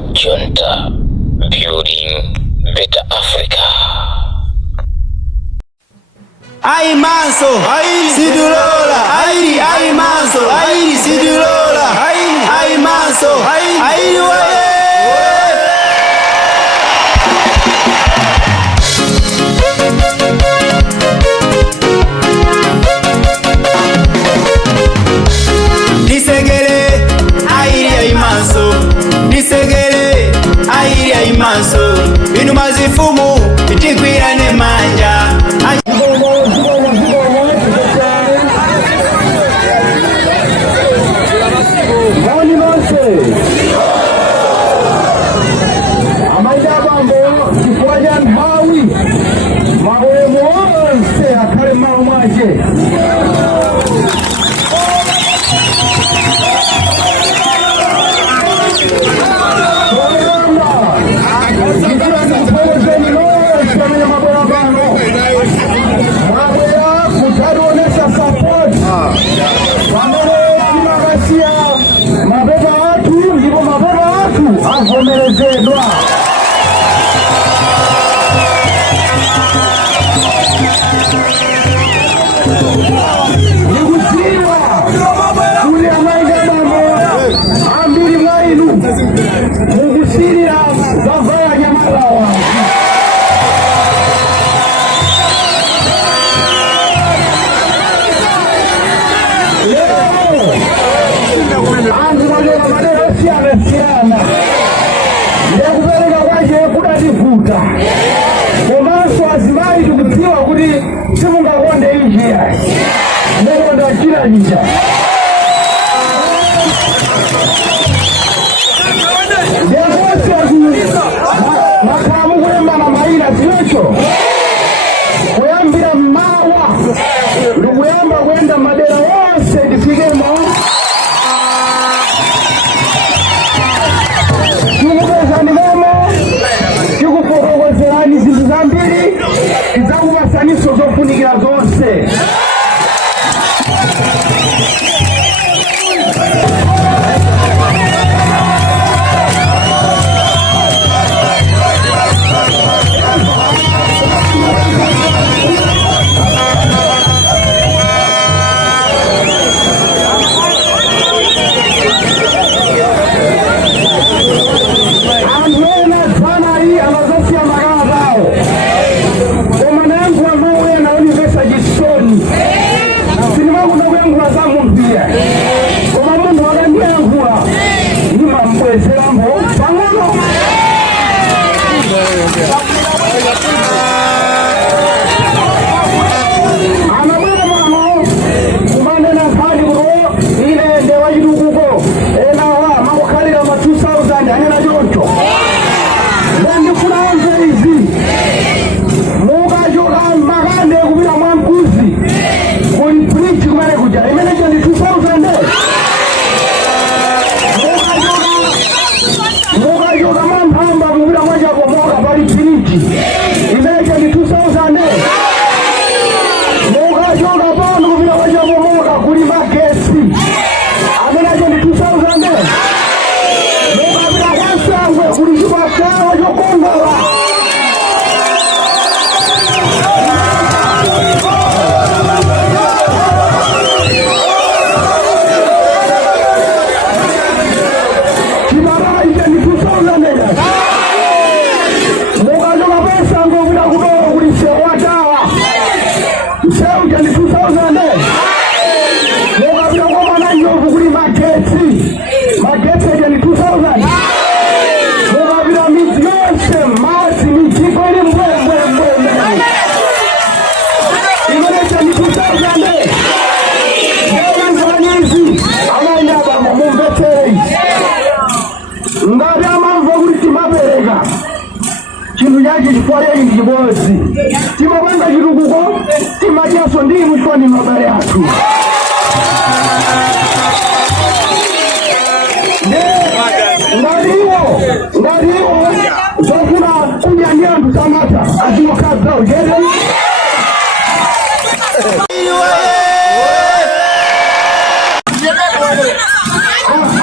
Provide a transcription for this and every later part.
Junta, building better Africa. Ai manso, ai sidulola, ai manso, ai sidulola, ai manso, ai wae. Nisegere, ai manso, nisegere, ai manso. Inu mazifumu, itikwira ne manja.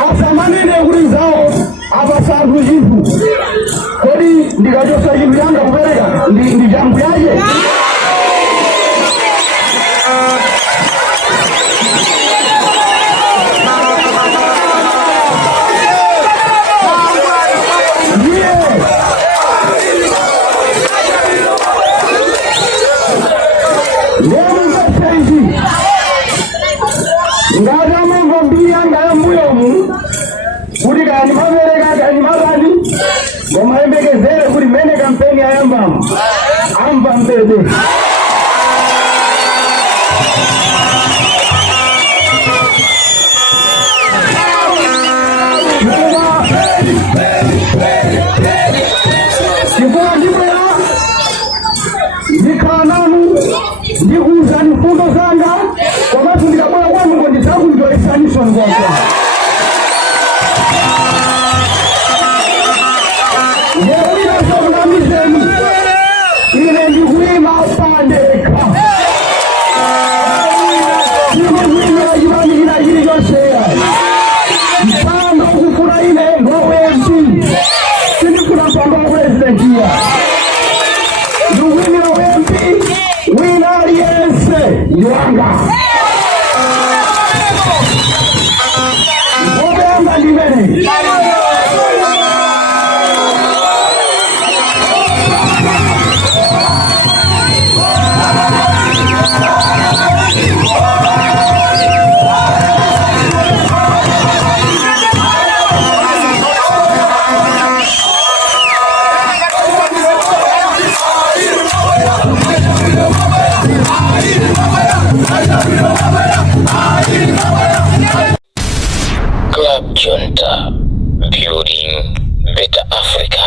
Asa manene uri zao, aba asanzwe jibu kodi ndikachosa jibu yanga kupereka ndi jambo yaje Ngomaembekezele kuri mene kampeni ya amba mbebe kikuwa ndibwera ndikananu ndikuza mfundo zanga kwamatu ndikabola kwanu ngondisaku ndoisaniswa ngokwa ile ni wima upandeka ile wima jibani ina hili yosea mpanga kukura ile ngowezi sini kuna pamba wezekia nuwini wempi wina aliyense yuanga ubeanga ndivene Club Junta, building better Africa.